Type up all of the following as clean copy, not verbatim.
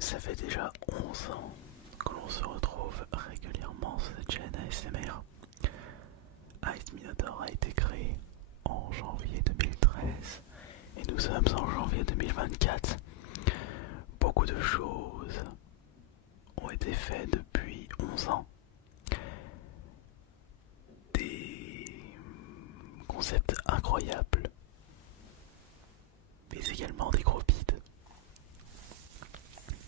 Ça fait déjà 11 ans que l'on se retrouve régulièrement sur cette chaîne ASMR. Ice Minotaur a été créé en janvier 2013 et nous sommes en janvier 2024. Beaucoup de choses ont été faites depuis 11 ans. Des concepts incroyables, mais également des gros bides.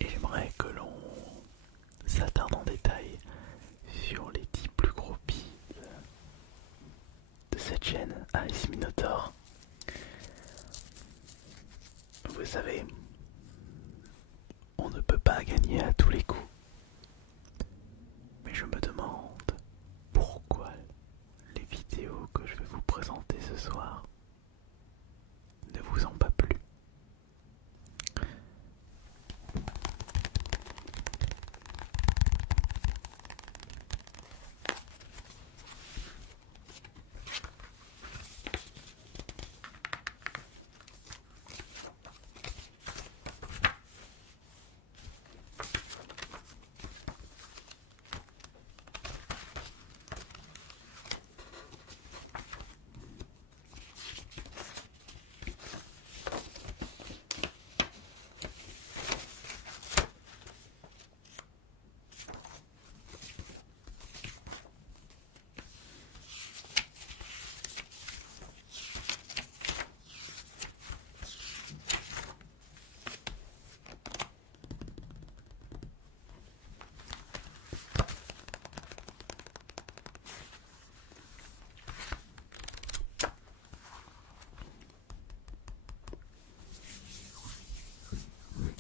Et j'aimerais que l'on s'attarde en détail sur les 10 plus gros bides de cette chaîne Ice Minotaur. Vous savez, on ne peut pas gagner à tous les coups. Mais je me demande pourquoi les vidéos que je vais vous présenter ce soir ne vous ont pas plu.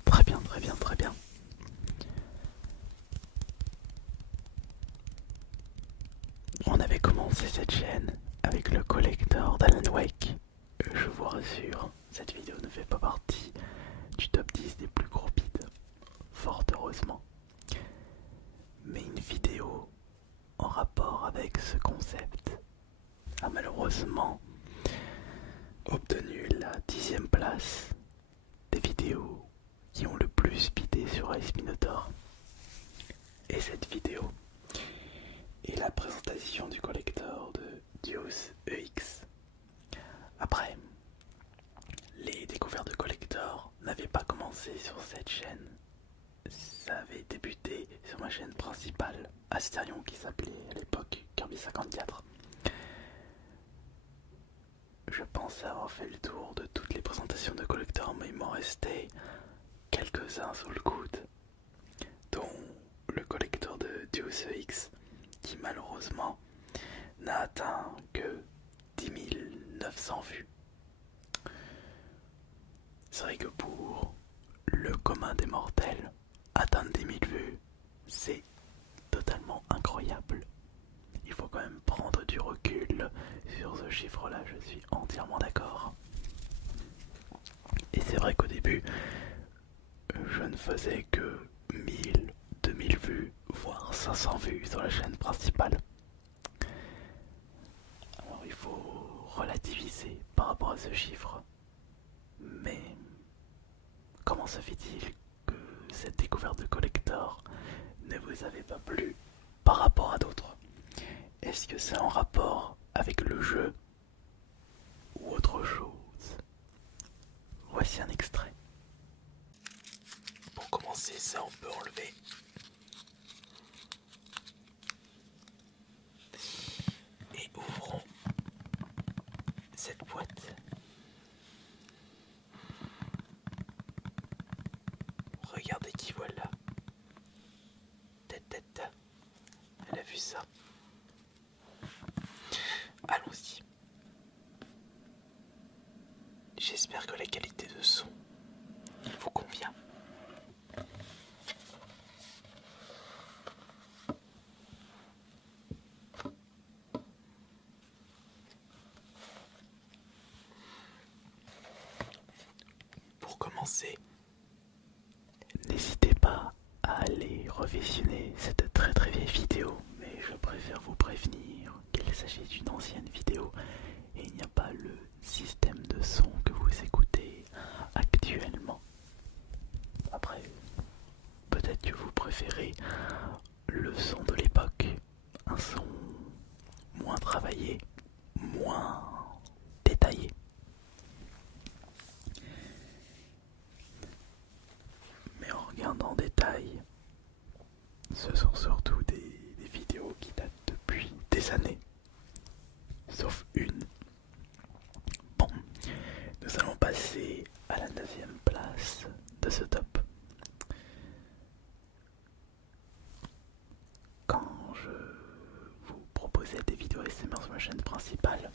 Très bien, très bien, très bien. On avait commencé cette chaîne avec le collector d'Alan Wake. Je vous rassure, cette vidéo ne fait pas partie du top 10 des plus gros bids, fort heureusement. Mais une vidéo en rapport avec ce concept a malheureusement obtenu la 10e place des vidéos qui ont le plus bidé sur Ice Minotaur. Et cette vidéo est la présentation du collector de Deuce EX. Après, les découvertes de collector n'avaient pas commencé sur cette chaîne. Ça avait débuté sur ma chaîne principale, Asterion, qui s'appelait à l'époque Kirby 54. Je pense avoir fait le tour de toutes les présentations de collector, mais il m'en restait quelques-uns sous le coude, dont le collector de Deuce EX, qui malheureusement n'a atteint que 10 900 vues. C'est vrai que pour le commun des mortels, atteindre 10 000 vues, c'est totalement incroyable. Il faut quand même prendre du recul sur ce chiffre-là, je suis entièrement d'accord. Et c'est vrai qu'au début, je ne faisais que 1000, 2000 vues, voire 500 vues sur la chaîne principale. Alors il faut relativiser par rapport à ce chiffre. Mais comment se fait-il que cette découverte de collector ne vous avait pas plu par rapport à d'autres? Est-ce que c'est en rapport avec le jeu ou autre chose? Voici un extrait. Pour commencer, ça on peut enlever. Et ouvrons cette boîte. Regardez qui voilà. Tata. Elle a vu ça. Allons-y. J'espère que la qualité de son vous convient. Pour commencer, n'hésitez pas à aller revisionner cette très très vieille vidéo, mais je préfère vous prévenir qu'il s'agit d'une ancienne vidéo et il n'y a pas le système de son que vous écoutez actuellement. Après, préféré le son de l'époque, un son moins travaillé, moins détaillé. Mais en regardant en détail, ce sont surtout des vidéos qui datent depuis des années, sauf une. Bon, nous allons passer à la 9e place de ce top. Quand je vous proposais des vidéos ASMR sur ma chaîne principale,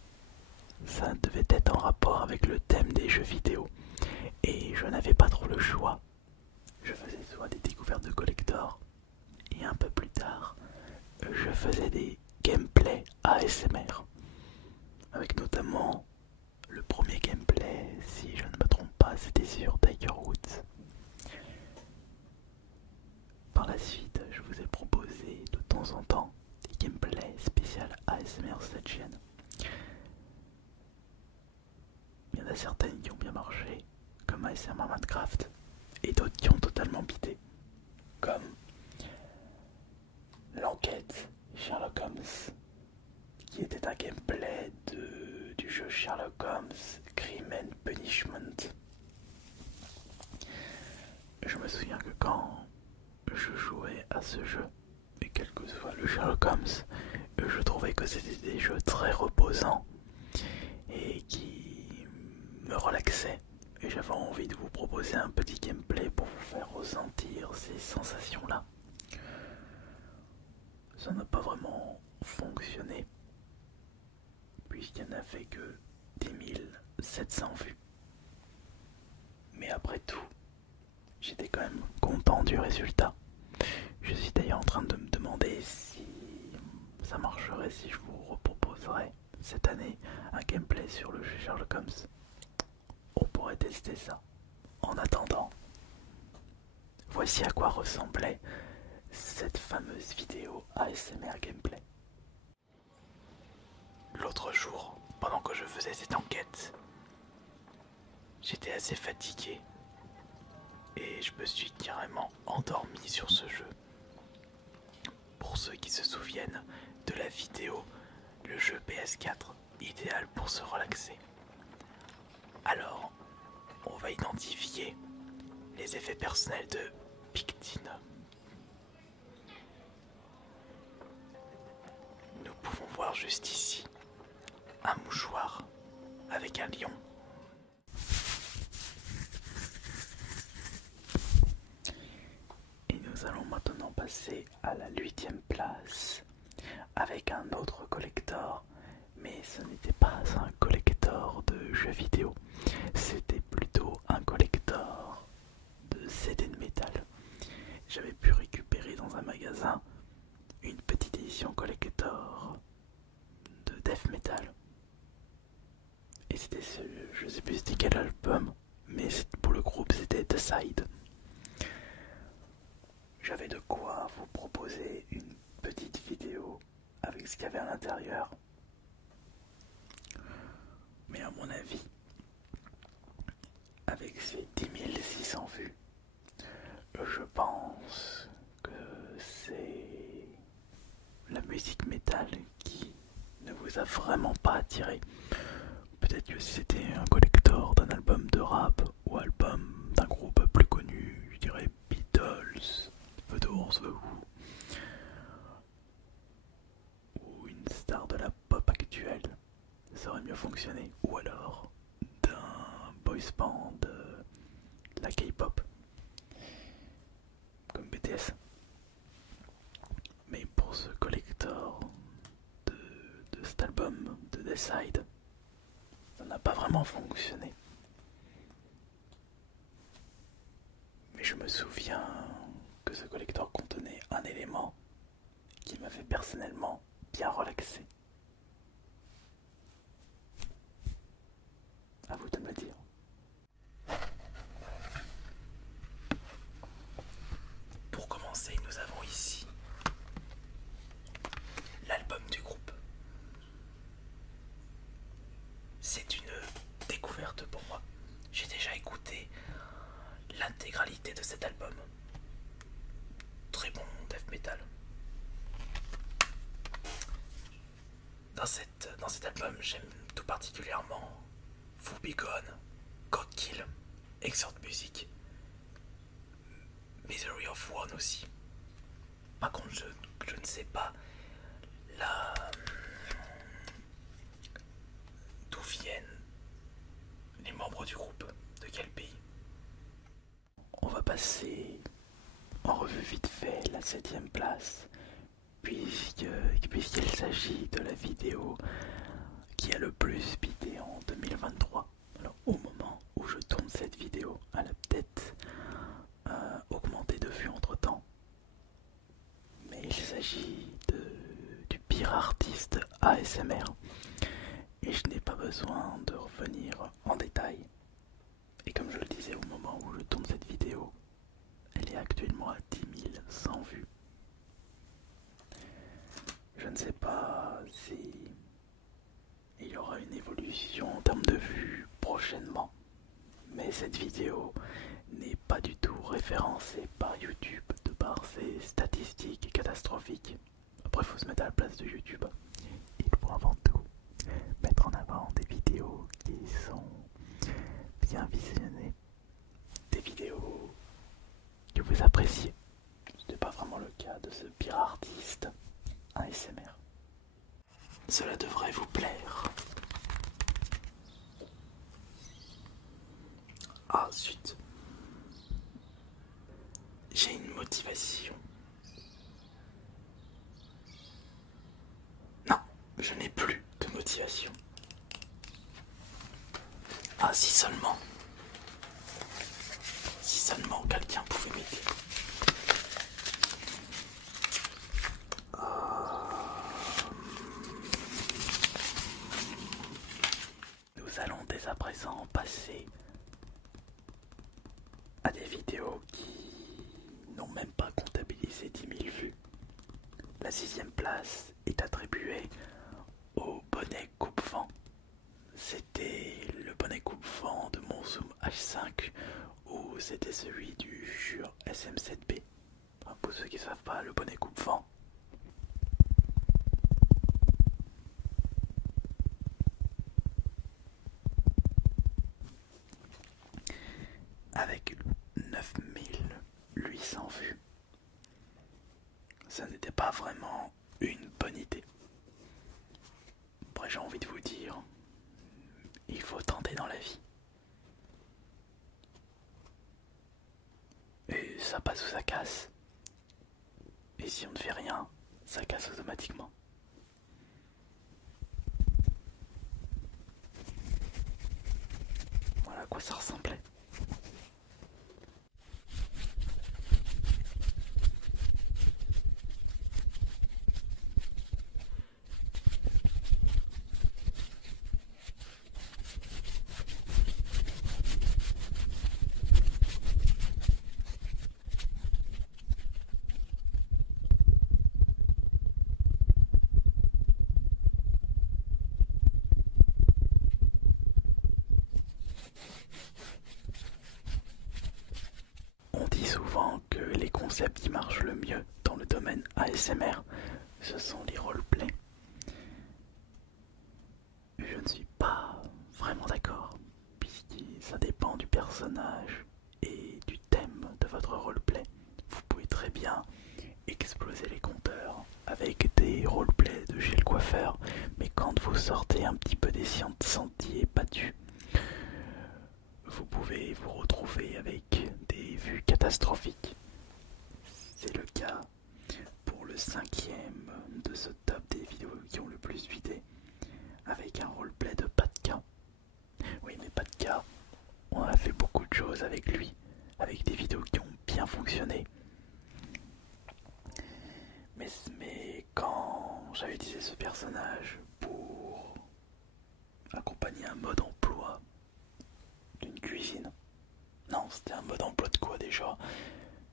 ça devait être en rapport avec le thème des jeux vidéo. Et je n'avais pas trop le choix. Je faisais soit des découvertes de collector, et un peu plus tard, je faisais des gameplays ASMR. Avec notamment le premier gameplay, si je ne me trompe pas, c'était sur Tiger Woods. Par la suite, je vous ai proposé de temps en temps des gameplays spécial ASMR sur cette chaîne. Il y en a certaines qui ont bien marché, comme ASMR Minecraft, et d'autres qui ont totalement bidé, comme l'enquête Sherlock Holmes, qui était un gameplay du jeu Sherlock Holmes Crime and Punishment. Je me souviens que quand je jouais à ce jeu, et quel que soit le Sherlock Holmes, je trouvais que c'était des jeux très reposants et qui me relaxaient. Et j'avais envie de vous proposer un petit gameplay pour vous faire ressentir ces sensations-là. Ça n'a pas vraiment fonctionné, puisqu'il n'y en a fait que 10 700 vues. Mais après tout, j'étais quand même content du résultat. Je suis d'ailleurs en train de me demander si ça marcherait si je vous reproposerais cette année un gameplay sur le jeu Sherlock Holmes. On pourrait tester ça. En attendant, voici à quoi ressemblait cette fameuse vidéo ASMR gameplay. L'autre jour, pendant que je faisais cette enquête, j'étais assez fatigué et je me suis carrément endormi sur ce jeu. Pour ceux qui se souviennent de la vidéo, le jeu PS4, idéal pour se relaxer. Alors, on va identifier les effets personnels de Pictine. Nous pouvons voir juste ici un mouchoir avec un lion. Et nous allons maintenant passer à la 8e place avec un autre collector, mais ce n'était pas un collector de jeux vidéo, c'était plutôt un collector de CD de métal. J'avais pu récupérer dans un magasin une petite édition collector de death metal. Et c'était je sais plus c'était quel album, mais pour le groupe c'était The Side. J'avais de quoi vous proposer une petite vidéo avec ce qu'il y avait à l'intérieur. Mais à mon avis, avec ces 10 600 vues, je pense que c'est la musique métal qui ne vous a vraiment pas attiré. Peut-être que si c'était un collector d'un album de rap ou album d'un groupe plus connu, je dirais Beatles, The Doors, The Who, ou une star de la pop actuelle, ça aurait mieux fonctionné. Ou alors d'un boys band, la K-pop, comme BTS. Mais pour ce collector de cet album de The Side, ça n'a pas vraiment fonctionné. Mais je me souviens que ce collector contenait un élément qui m'avait personnellement bien relaxé. À vous de me dire. Pour commencer, nous avons ici l'album du groupe. C'est une découverte pour moi. J'ai déjà écouté l'intégralité de cet album. Très Dans cet album, j'aime tout particulièrement Vous Be Gone, God Kill, Exort Music, Misery of One aussi. Par contre, je ne sais pas la... d'où viennent les membres du groupe, de quel pays. On va passer en revue vite fait la 7ème place, puisqu'il s'agit de la vidéo qui a le plus bidé en 2023. Alors au moment où je tourne cette vidéo, elle a peut-être augmenté de vues entre temps. Mais il s'agit du pire artiste ASMR. Et je n'ai pas besoin de revenir en détail. Et comme je le disais au moment où je tourne cette vidéo, elle est actuellement à 10 100 vues. Je ne sais pas si il y aura une évolution en termes de vues prochainement. Mais cette vidéo n'est pas du tout référencée par YouTube de par ses statistiques catastrophiques. Après, il faut se mettre à la place de YouTube. Il faut avant tout mettre en avant des vidéos qui sont bien visionnées, des vidéos que vous appréciez. Ce n'est pas vraiment le cas de ce pire artiste ASMR. Cela devrait vous plaire. Ah zut, j'ai une motivation. Non, je n'ai plus de motivation. Ah si seulement quelqu'un pouvait m'aider. Nous allons dès à présent passer à des vidéos qui n'ont même pas comptabilisé 10 000 vues. La 6ème place est attribuée au bonnet coupe-vent. C'était le bonnet coupe-vent de mon Zoom H5 ou c'était celui du Shure SM7B. Enfin, pour ceux qui ne savent pas, le bonnet coupe-vent, avec 9800 vues, ça n'était pas vraiment une bonne idée. Après, j'ai envie de vous dire, il faut tenter dans la vie. Et ça passe ou ça casse. Et si on ne fait rien, ça casse automatiquement. Voilà à quoi ça ressemblait. On dit souvent que les concepts qui marchent le mieux dans le domaine ASMR, ce sont les roleplays. Je ne suis pas vraiment d'accord, puisque ça dépend du personnage et du thème de votre roleplay. Vous pouvez très bien exploser les compteurs avec des roleplays de chez le coiffeur, mais quand vous sortez un petit peu des sentiers battus, vous pouvez vous retrouver avec des vues catastrophiques. C'est le cas pour le 5ème de ce top des vidéos qui ont le plus vidé, avec un roleplay de Patka. Oui, mais Patka, on a fait beaucoup de choses avec lui, avec des vidéos qui ont bien fonctionné. Mais quand j'avais utilisé ce personnage pour accompagner un mode emploi d'une cuisine, non, c'était un mode emploi de quoi déjà?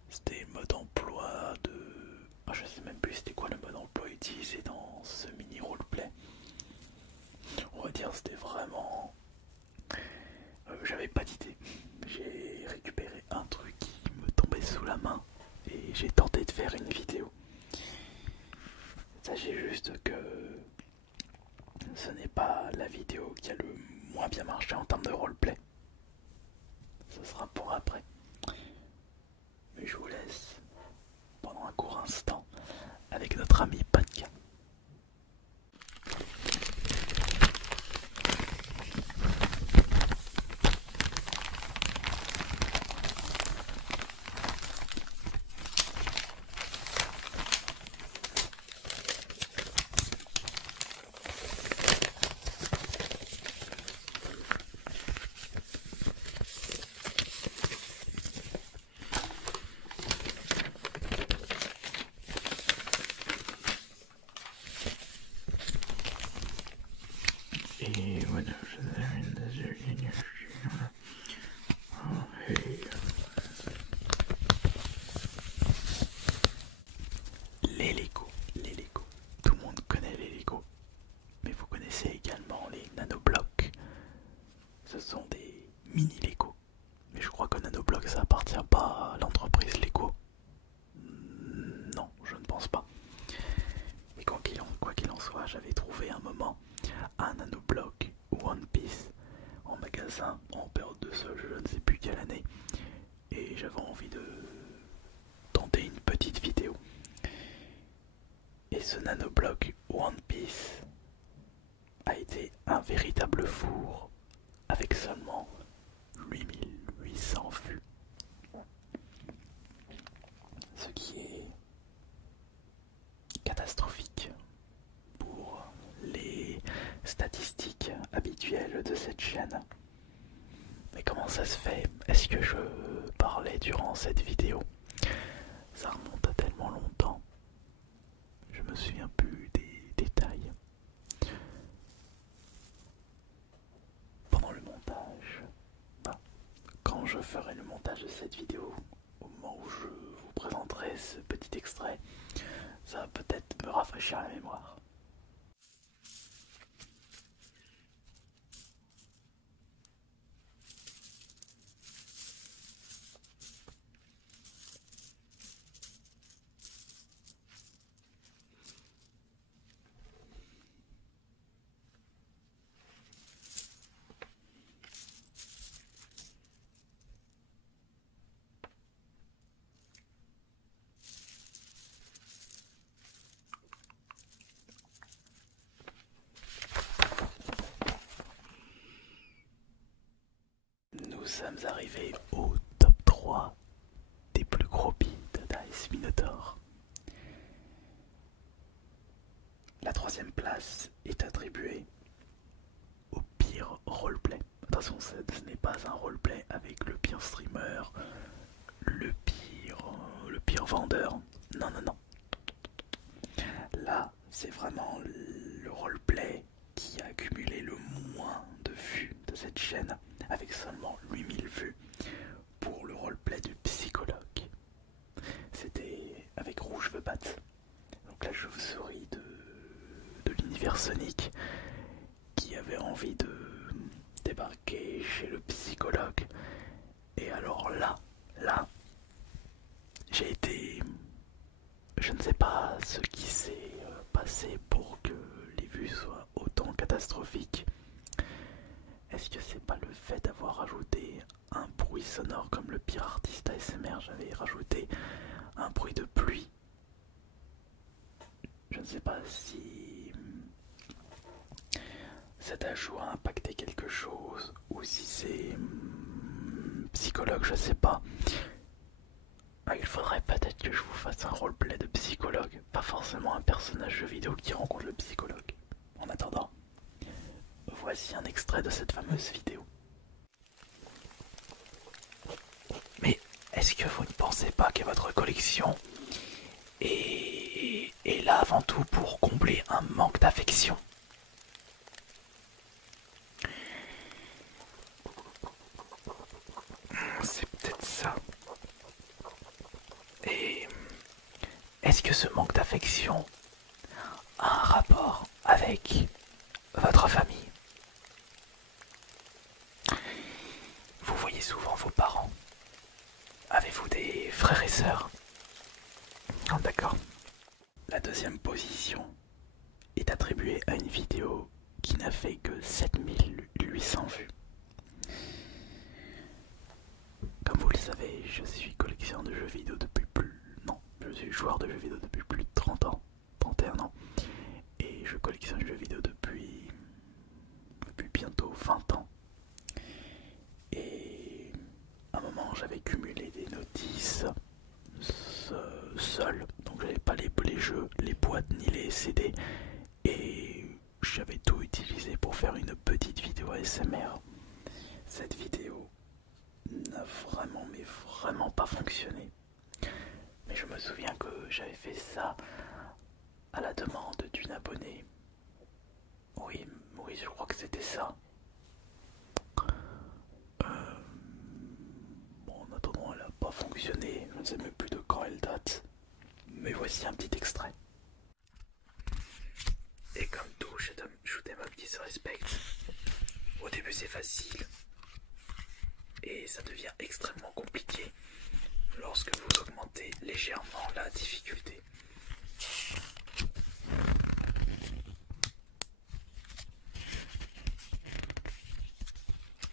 C'était le mode emploi de... Ah, je sais même plus c'était quoi le mode emploi utilisé dans ce mini roleplay. On va dire c'était vraiment... j'avais pas d'idée. J'ai récupéré un truc qui me tombait sous la main et j'ai tenté de faire une vidéo. Sachez juste que ce n'est pas la vidéo qui a le moins bien marché en termes de roleplay. Ce sera pour après. Mais je vous laisse pendant un court instant avec notre ami Patka. Et voilà, les Lego, les Lego. Tout le monde connaît les Lego, mais vous connaissez également les nanoblocs. Ce sont des mini Lego, mais je crois que nanobloc ça appartient pas à l'entreprise Lego. Non, je ne pense pas. Mais quoi qu'il en soit, j'avais trouvé un moment un nanobloc ou One Piece en magasin en période de solde, je ne sais plus quelle année, et j'avais envie de tenter une petite vidéo. Et ce nanobloc One Piece a été un véritable four avec seulement 8800 vues. Ce qui est catastrophique pour les statistiques habituelles de cette chaîne. Mais comment ça se fait? Est-ce que je parlais durant cette vidéo? Ça remonte à tellement longtemps. Je me souviens plus des détails. Pendant le montage, quand je ferai le montage de cette vidéo, au moment où je vous présenterai ce petit extrait, ça va peut-être me rafraîchir la mémoire. Nous sommes arrivés au top 3 des plus gros beats d'Ice Minotaur. La troisième place est attribuée au pire roleplay. Attention, ce n'est pas un roleplay avec le pire streamer, le pire vendeur. Non, non, non. Là, c'est vraiment le roleplay qui a accumulé le moins de vues de cette chaîne, avec seulement 8000 vues pour le roleplay du psychologue. C'était avec Rouge the Bat, donc la chauve-souris de l'univers Sonic, qui avait envie de débarquer chez le psychologue. Et alors là, j'ai été... Je ne sais pas ce qui s'est passé pour que les vues soient autant catastrophiques. Est-ce que c'est pas le fait d'avoir rajouté un bruit sonore comme le pire artiste ASMR? J'avais rajouté un bruit de pluie. Je ne sais pas si cet ajout a impacté quelque chose ou si c'est psychologue, je sais pas. Il faudrait peut-être que je vous fasse un roleplay de psychologue, pas forcément un personnage de vidéo qui rencontre le psychologue. En attendant, voici un extrait de cette fameuse vidéo. Mais est-ce que vous ne pensez pas que votre collection est là avant tout pour combler un manque d'affection? C'est peut-être ça. Et est-ce que ce manque d'affection a un rapport avec votre famille? Vous voyez souvent vos parents? Avez-vous des frères et sœurs? Oh, d'accord. La deuxième position est attribuée à une vidéo qui n'a fait que 7800 vues. Comme vous le savez, je suis collectionneur de jeux vidéo depuis je suis joueur de jeux vidéo depuis plus de 30 ans, 31 ans. Et je collectionne les jeux vidéo depuis bientôt 20 ans. Et à un moment, j'avais cumulé des notices seul, donc j'avais pas les jeux, les boîtes ni les CD. Et j'avais tout utilisé pour faire une petite vidéo ASMR. Cette vidéo n'a vraiment pas fonctionné. Mais je me souviens que j'avais fait ça à la demande d'une abonnée. Oui, je crois que c'était ça. Bon, en attendant, elle n'a pas fonctionné. Je ne sais même plus de quand elle date. Mais voici un petit extrait. Et comme tout, shoot 'em up qui se respecte, au début c'est facile. Et ça devient extrêmement compliqué lorsque vous augmentez légèrement la difficulté.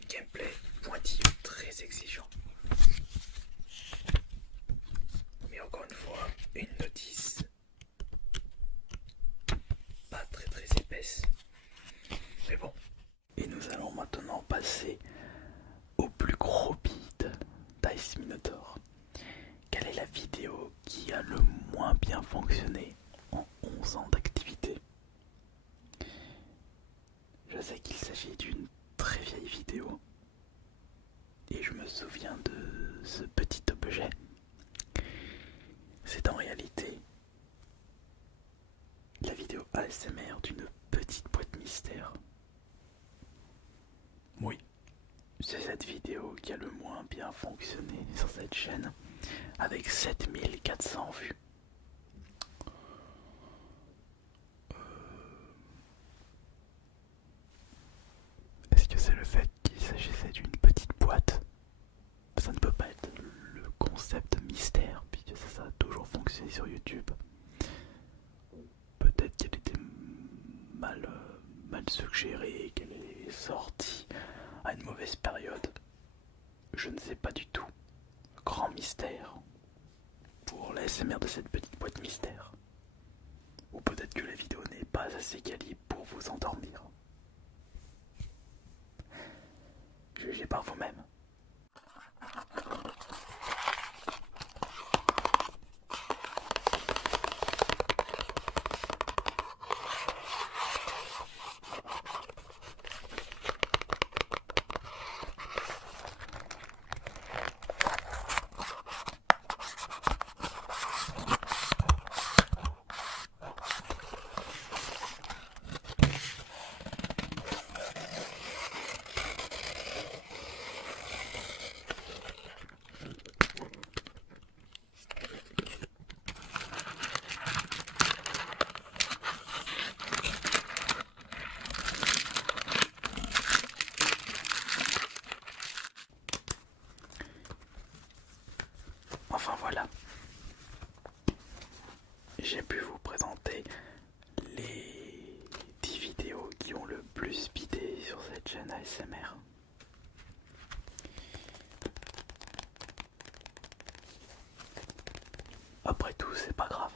Gameplay pointilleux, très exigeant. Mais encore une fois, une notice pas très épaisse. Mais bon. Et nous allons maintenant passer au plus gros beat d'Ice Minotaur. Quelle est la vidéo qui a le moins bien fonctionné en 11 ans d'activité? Je sais qu'il s'agit d'une très vieille vidéo. Et je me souviens de ce petit objet. C'est en réalité la vidéo ASMR d'une petite boîte mystère. Oui, c'est cette vidéo qui a le moins bien fonctionné sur cette chaîne, avec 7400 vues. Est-ce que c'est le fait qu'il s'agissait d'une petite boîte? Ça ne peut pas être le concept mystère, puisque ça a toujours fonctionné sur YouTube. Peut-être qu'elle était mal suggérée, qu'elle est sortie à une mauvaise période. Je ne sais pas du tout. Grand mystère pour la SMR de cette petite boîte mystère. Ou peut-être que la vidéo n'est pas assez quali pour vous endormir. Jugez par vous-même. Enfin voilà, j'ai pu vous présenter les 10 vidéos qui ont le plus speedé sur cette chaîne ASMR. Après tout, c'est pas grave.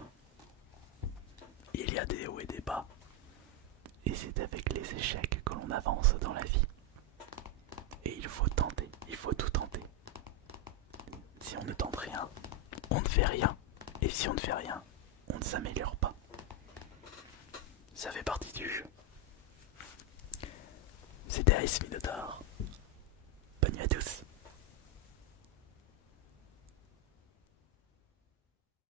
Il y a des hauts et des bas. Et c'est avec les échecs que l'on avance dans la vie. Et il faut tenter, il faut tout tenter. Si on ne tente rien, on ne fait rien. Et si on ne fait rien, on ne s'améliore pas. Ça fait partie du jeu. C'était Ice Minotaur. Bonne nuit à tous.